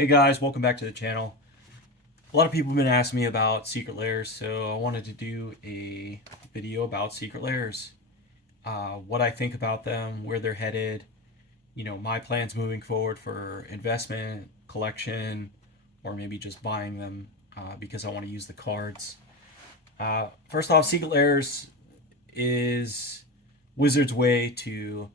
Hey guys, welcome back to the channel. A lot of people have been asking me about secret lairs, so I wanted to do a video about secret lairs. What I think about them, where they're headed, my plans moving forward for investment, collection, or maybe just buying them because I want to use the cards. First off, secret lairs is Wizards' way to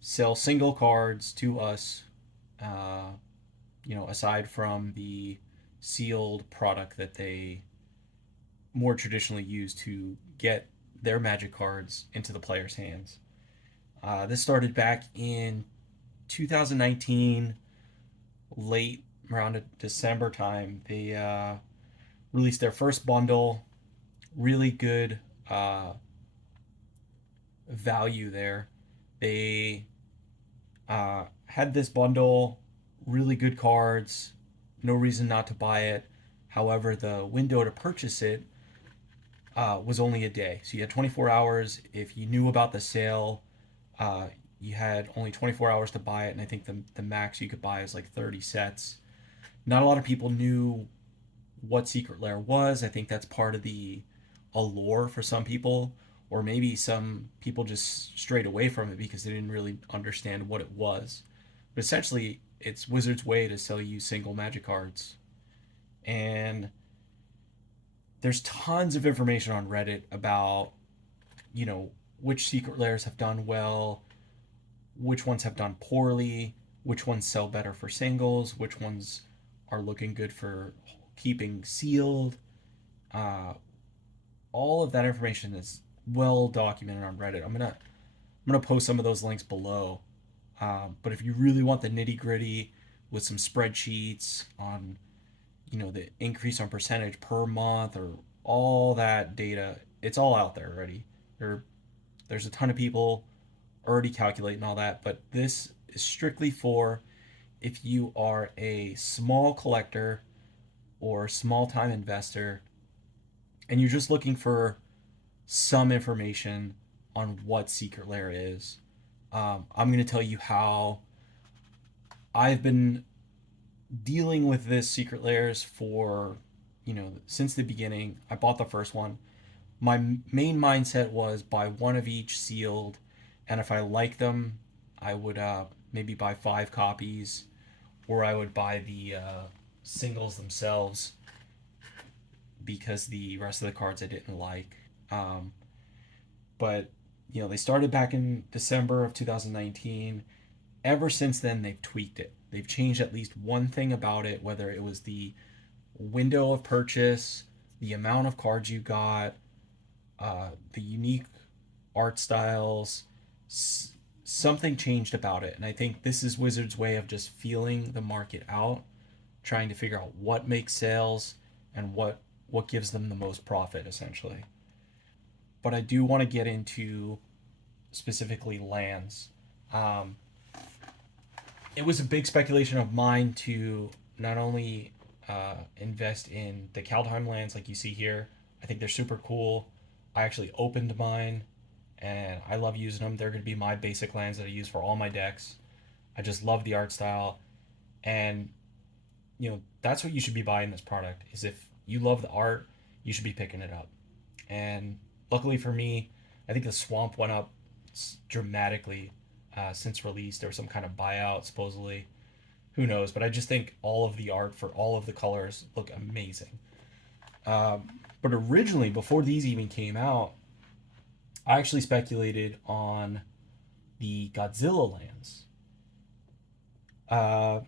sell single cards to us uh, aside from the sealed product that they more traditionally use to get their magic cards into the player's hands. This started back in 2019, late around December time. They released their first bundle, really good value there. They had this bundle, really good cards, no reason not to buy it. However, the window to purchase it was only a day. So you had 24 hours. If you knew about the sale, uh, you had only 24 hours to buy it. And I think the max you could buy is like 30 sets. Not a lot of people knew what Secret Lair was. I think that's part of the allure for some people. Or maybe some people just strayed away from it because they didn't really understand what it was. But essentially, it's Wizards' way to sell you single magic cards. And there's tons of information on Reddit about, you know, which secret lairs have done well, which ones have done poorly, which ones sell better for singles, which ones are looking good for keeping sealed. Uh, all of that information is well documented on Reddit. I'm gonna post some of those links below. But if you really want the nitty gritty with some spreadsheets on the increase on percentage per month or all that data, it's all out there already. There's a ton of people already calculating all that, but this is strictly for if you are a small collector or small time investor and you're just looking for some information on what Secret Lair is. I'm going to tell you how I've been dealing with this Secret Lairs for, since the beginning. I bought the first one. My main mindset was buy one of each sealed, and if I like them, I would maybe buy 5 copies, or I would buy the singles themselves because the rest of the cards I didn't like. Um, but they started back in December of 2019. Ever since then, they've tweaked it. They've changed at least one thing about it, whether it was the window of purchase, the amount of cards you got, the unique art styles. Something changed about it, and I think this is Wizards' way of just feeling the market out, trying to figure out what makes sales and what gives them the most profit, essentially. But I do want to get into specifically lands. Um, it was a big speculation of mine to not only invest in the Kaldheim lands like you see here. I think they're super cool. I actually opened mine and I love using them. They're going to be my basic lands that I use for all my decks. I just love the art style. And, that's what you should be buying this product is if you love the art, you should be picking it up. And luckily for me, I think the swamp went up dramatically since release. There was some kind of buyout, supposedly. Who knows? But I just think all of the art for all of the colors look amazing. But originally, before these even came out, I actually speculated on the Godzilla lands. Uh,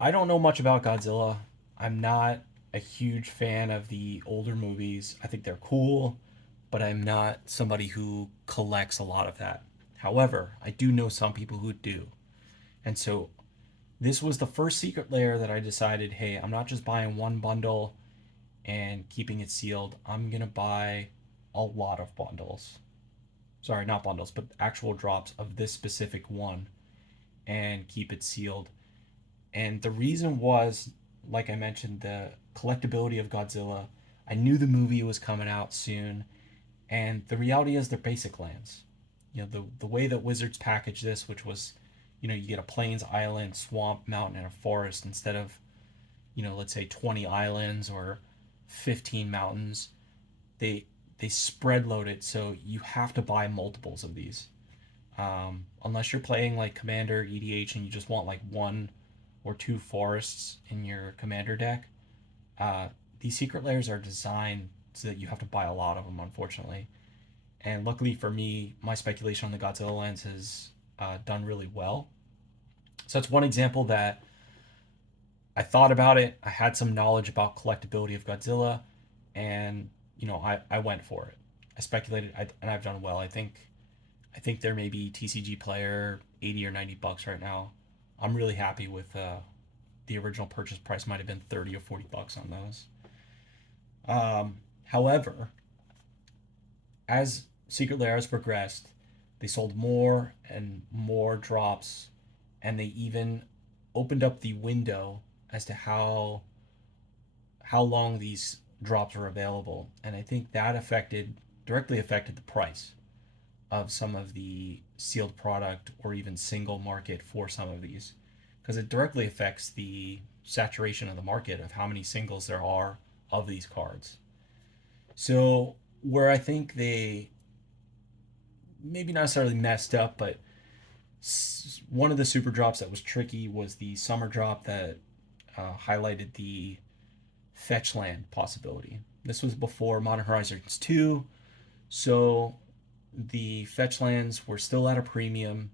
I don't know much about Godzilla. I'm not a huge fan of the older movies. I think they're cool, but I'm not somebody who collects a lot of that. However, I do know some people who do. And so this was the first secret layer that I decided, hey, I'm not just buying one bundle and keeping it sealed. I'm going to buy a lot of bundles. Sorry, not bundles, but actual drops of this specific one and keep it sealed. And the reason was, like I mentioned, the collectability of Godzilla. I knew the movie was coming out soon, and the reality is they're basic lands. The way that Wizards packaged this, which was, You get a plains, island, swamp, mountain, and a forest instead of, let's say 20 islands or 15 mountains. They spread load it, so you have to buy multiples of these. Unless you're playing like Commander EDH and you just want like one or two forests in your Commander deck, uh, these secret layers are designed so that you have to buy a lot of them, unfortunately. And luckily for me, my speculation on the Godzilla lands has done really well. So that's one example that I thought about it. I had some knowledge about collectability of Godzilla, and I went for it. I speculated, and I've done well. I think there may be TCG player 80 or $90 right now. I'm really happy with the original purchase price might have been 30 or $40 on those. However, as Secret Lair has progressed, they sold more and more drops, and they even opened up the window as to how long these drops are available, and I think that directly affected the price of some of the sealed product or even single market for some of these, because it directly affects the saturation of the market of how many singles there are of these cards. So where I think they maybe not necessarily messed up, but one of the super drops that was tricky was the summer drop that highlighted the fetch land possibility. This was before Modern Horizons 2, so the fetch lands were still at a premium.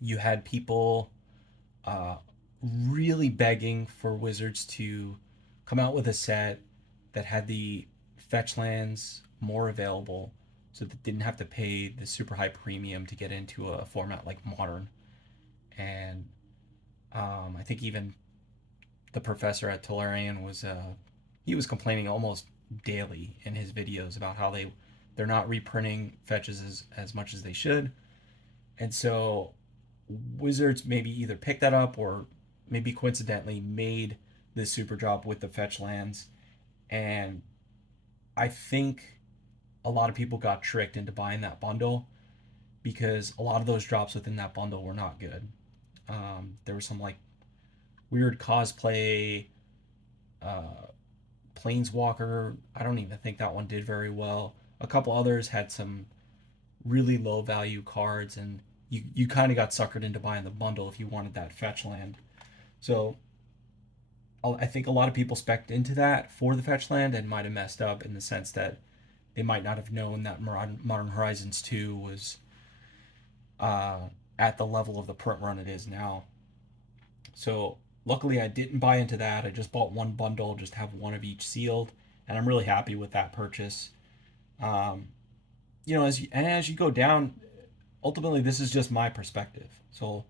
You had people uh, really begging for Wizards to come out with a set that had the fetch lands more available so that they didn't have to pay the super high premium to get into a format like Modern. And I think even the professor at Tolarian he was complaining almost daily in his videos about how they're not reprinting fetches as much as they should. And so Wizards maybe either picked that up or maybe coincidentally made this super drop with the fetch lands. And I think a lot of people got tricked into buying that bundle because a lot of those drops within that bundle were not good. There was some like weird cosplay uh, Planeswalker. I don't even think that one did very well. A couple others had some really low value cards, and you kind of got suckered into buying the bundle if you wanted that fetch land. So I think a lot of people spec'd into that for the fetch land and might have messed up in the sense that they might not have known that Modern Horizons 2 was uh, at the level of the print run it is now. So luckily, I didn't buy into that. I just bought one bundle, just have one of each sealed, and I'm really happy with that purchase. Um, as you go down, ultimately, this is just my perspective. So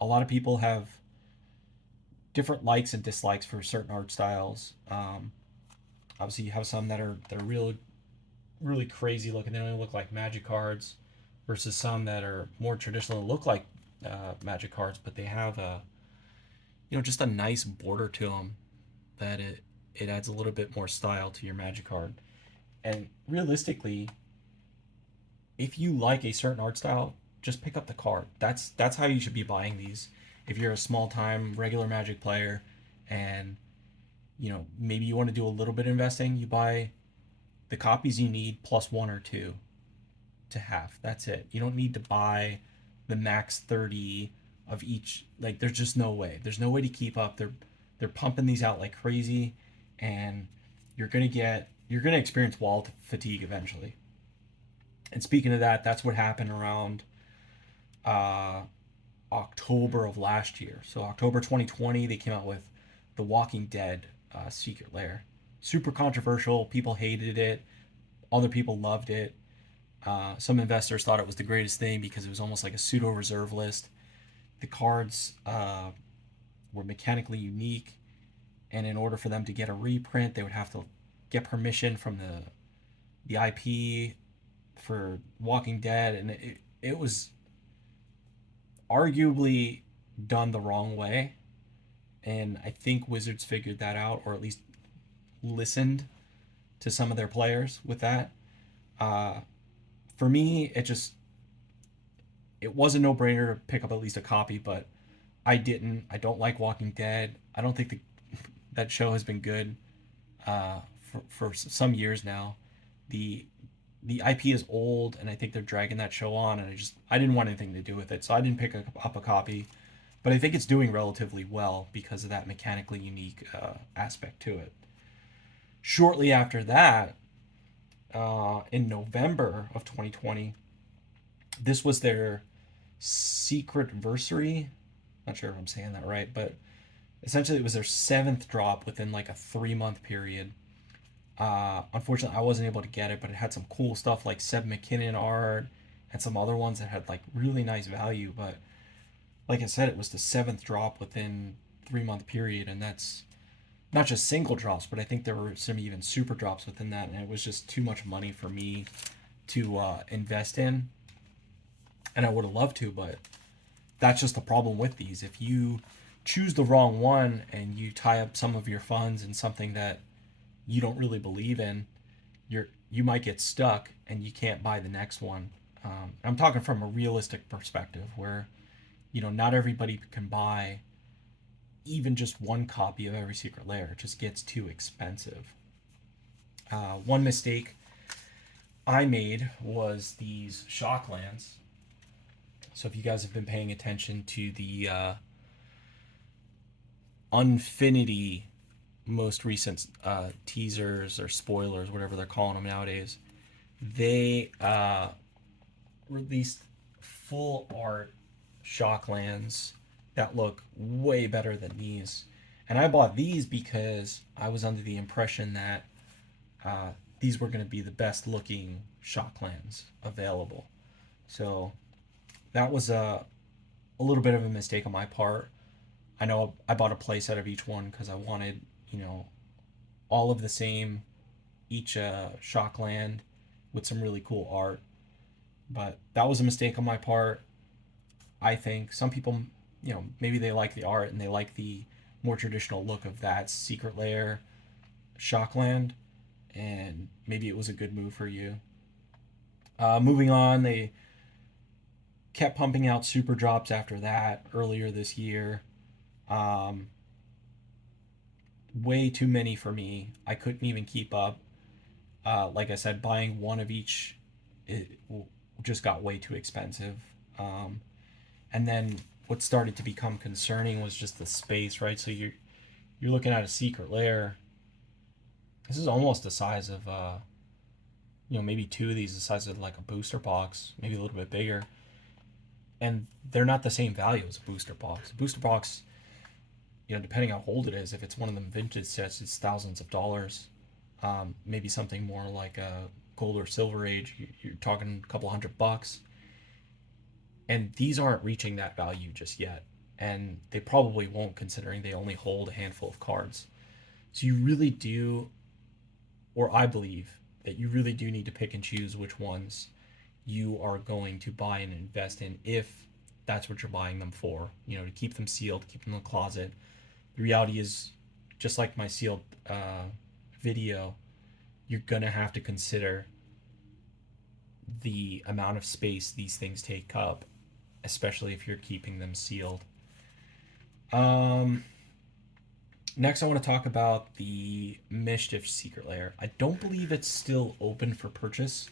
a lot of people have different likes and dislikes for certain art styles. Obviously, you have some that are really really crazy looking. They only look like Magic cards, versus some that are more traditional, look like Magic cards, but they have a just a nice border to them that it adds a little bit more style to your Magic card. And realistically, if you like a certain art style, just pick up the card. That's how you should be buying these. If you're a small time regular Magic player, and maybe you want to do a little bit of investing, you buy the copies you need plus one or two to have. That's it. You don't need to buy the max 30 of each. Like there's just no way. There's no way to keep up. They're pumping these out like crazy, and you're gonna experience wall fatigue eventually. And speaking of that, that's what happened around uh, October of last year. So October 2020, they came out with the Walking Dead Secret Lair. Super controversial. People hated it. Other people loved it. Some investors thought it was the greatest thing because it was almost like a pseudo reserve list. The cards were mechanically unique, and in order for them to get a reprint, they would have to get permission from the IP for Walking Dead, and it was arguably done the wrong way. And I think Wizards figured that out, or at least listened to some of their players with that. Uh, for me, it just it was a no brainer to pick up at least a copy, but I didn't. I don't like Walking Dead. I don't think that show has been good for some years now. The the IP is old, and I think they're dragging that show on, and I didn't want anything to do with it, so I didn't pick up a copy. But I think it's doing relatively well because of that mechanically unique aspect to it. Shortly after that, in November of 2020, this was their secret versary. Not sure if I'm saying that right, but essentially it was their seventh drop within like a 3 month period. Unfortunately, I wasn't able to get it, but it had some cool stuff like Seb McKinnon art and some other ones that had like really nice value. But like I said, it was the seventh drop within 3 month period, and that's not just single drops, but I think there were some even super drops within that, and it was just too much money for me to invest in. And I would have loved to, but that's just the problem with these. If you choose the wrong one and you tie up some of your funds in something that you don't really believe in, you might get stuck and you can't buy the next one. I'm talking from a realistic perspective, where not everybody can buy even just one copy of every Secret Lair. It just gets too expensive. One mistake I made was these Shocklands. So if you guys have been paying attention to the Unfinity most recent teasers or spoilers, whatever they're calling them nowadays, they released full art Shocklands that look way better than these. And I bought these because I was under the impression that uh, these were going to be the best looking Shocklands available. So that was a little bit of a mistake on my part. I know I bought a playset of each one because I wanted, all of the same, each Shockland with some really cool art. But that was a mistake on my part. I think some people, maybe they like the art and they like the more traditional look of that Secret Lair Shockland, and maybe it was a good move for you. Moving on, they kept pumping out super drops after that earlier this year. Um, Way too many for me. I couldn't even keep up. Like I said, buying one of each, it just got way too expensive. Um, and then what started to become concerning was just the space, right? So you're looking at a Secret Lair. This is almost the size of maybe two of these the size of like a booster box, maybe a little bit bigger, and they're not the same value as a booster box. A booster box, depending how old it is, if it's one of them vintage sets, it's thousands of dollars. Maybe something more like a gold or silver age, you're talking a couple $100, and these aren't reaching that value just yet, and they probably won't, considering they only hold a handful of cards. So you really do, or I believe that you really do need to pick and choose which ones you are going to buy and invest in, if that's what you're buying them for. To keep them sealed, keep them in the closet. The reality is, just like my sealed video, you're gonna have to consider the amount of space these things take up, especially if you're keeping them sealed. Um, Next, I want to talk about the Mischief Secret Lair. I don't believe it's still open for purchase.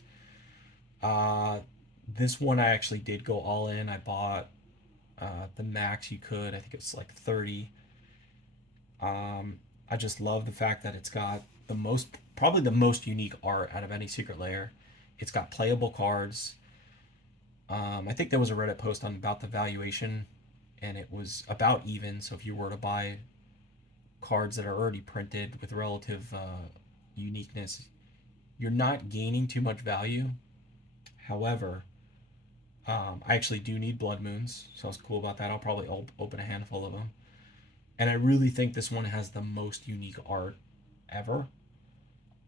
Uh, this one I actually did go all in. I bought the max you could. I think it's like 30. I just love the fact that it's got probably the most unique art out of any Secret Lair. It's got playable cards. I think there was a Reddit post on about the valuation, and it was about even. So if you were to buy cards that are already printed with relative uniqueness, you're not gaining too much value. However, I actually do need Blood Moons, so I was cool about that. I'll probably open a handful of them. And I really think this one has the most unique art ever.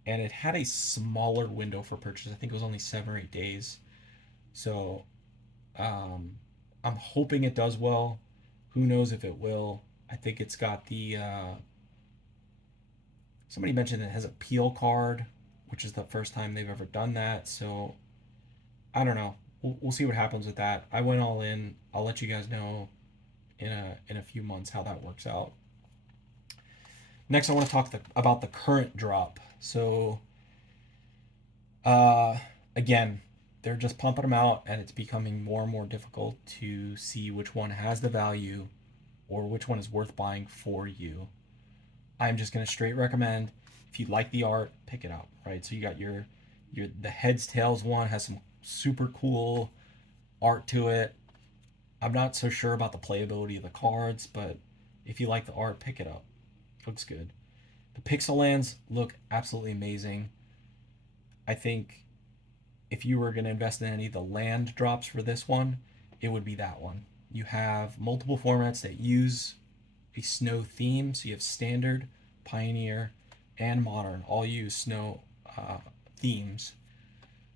And it had a smaller window for purchase. I think it was only 7 or 8 days. So um, I'm hoping it does well. Who knows if it will? I think it's got the. Somebody mentioned it has a peel card, which is the first time they've ever done that. So I don't know. we'll see what happens with that. I went all in. I'll let you guys know in a few months how that works out. Next, I want to talk about the current drop. So, uh, again, they're just pumping them out, and it's becoming more and more difficult to see which one has the value or which one is worth buying for you. I'm just gonna straight recommend, if you like the art, pick it up. Right. So you got your the heads tails one has some super cool art to it. I'm not so sure about the playability of the cards, but if you like the art, pick it up. Looks good. The pixel lands look absolutely amazing. I think if you were going to invest in any of the land drops for this one, it would be that one. You have multiple formats that use a snow theme. So you have standard, pioneer, and modern all use snow themes.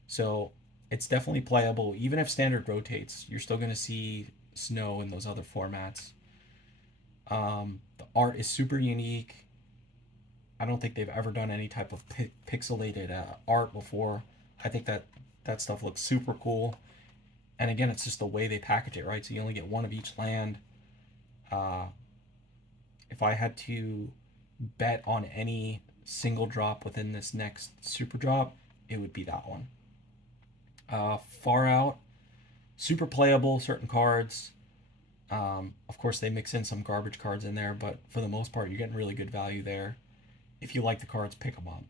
So it's definitely playable. Even if standard rotates, you're still going to see snow in those other formats. The art is super unique. I don't think they've ever done any type of pixelated art before. I think that stuff looks super cool. And again, it's just the way they package it, right? So you only get one of each land. Uh, if I had to bet on any single drop within this next super drop, it would be that one. Far out, super playable, certain cards. Of course, they mix in some garbage cards in there, but for the most part, you're getting really good value there. If you like the cards, pick them up.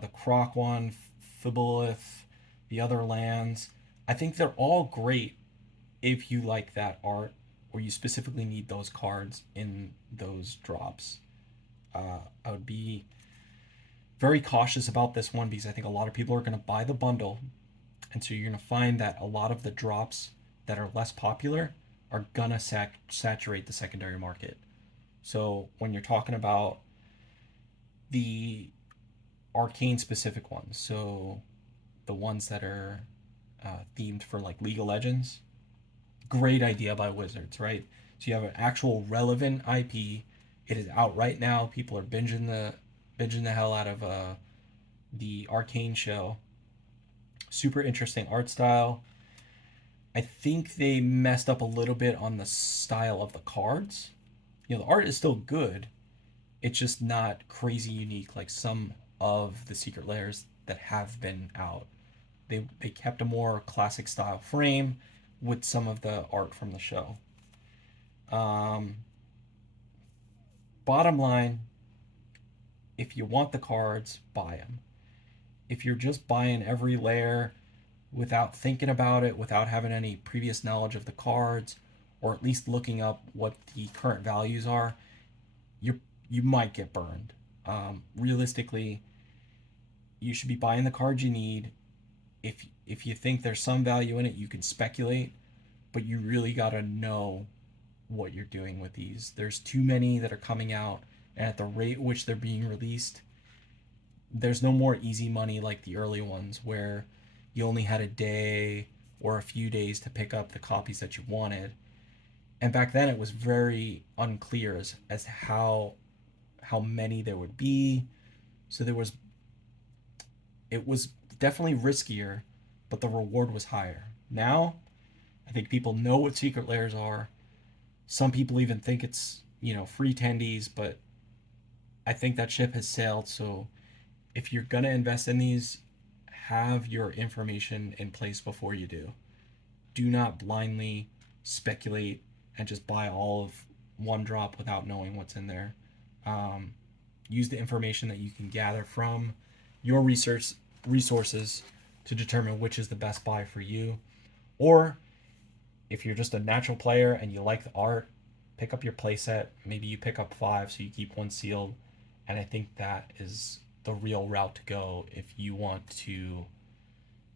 The Croc one, Fibboleth, the other lands. I think they're all great if you like that art or you specifically need those cards in those drops. I would be very cautious about this one because I think a lot of people are going to buy the bundle. And so you're going to find that a lot of the drops that are less popular are going to saturate the secondary market. So when you're talking about the arcane specific ones, so the ones that are themed for like League of Legends, great idea by Wizards, right? So you have an actual relevant IP. It is out right now. People are binging the hell out of the Arcane show. Super interesting art style. I think they messed up a little bit on the style of the cards. You know, the art is still good. It's just not crazy unique like some of the Secret Lairs that have been out. They kept a more classic style frame with some of the art from the show. Um, Bottom line, if you want the cards, buy them. If you're just buying every layer without thinking about it, without having any previous knowledge of the cards, or at least looking up what the current values are, you might get burned. Realistically, you should be buying the cards you need. If you think there's some value in it, you can speculate, but you really gotta know what you're doing with these. There's too many that are coming out, and at the rate which they're being released, there's no more easy money like the early ones where you only had a day or a few days to pick up the copies that you wanted. And back then it was very unclear as to how many there would be. So it was definitely riskier, but the reward was higher. Now, I think people know what secret layers are. Some people even think it's, free tendies, but I think that ship has sailed. So if you're going to invest in these, have your information in place before you do. Do not blindly speculate and just buy all of one drop without knowing what's in there. Um, Use the information that you can gather from your research resources to determine which is the best buy for you. Or if you're just a natural player and you like the art, pick up your playset. Maybe you pick up 5 so you keep one sealed. And I think that is the real route to go if you want to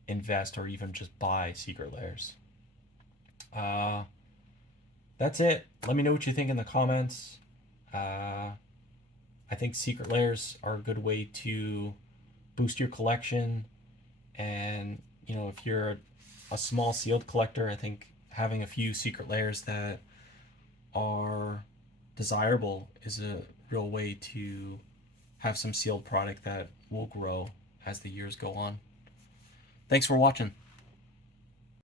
invest or even just buy secret layers. Uh, that's it. Let me know what you think in the comments. Uh, I think secret layers are a good way to boost your collection. And, if you're a small sealed collector, I think having a few secret layers that are desirable is a real way to have some sealed product that will grow as the years go on. Thanks for watching.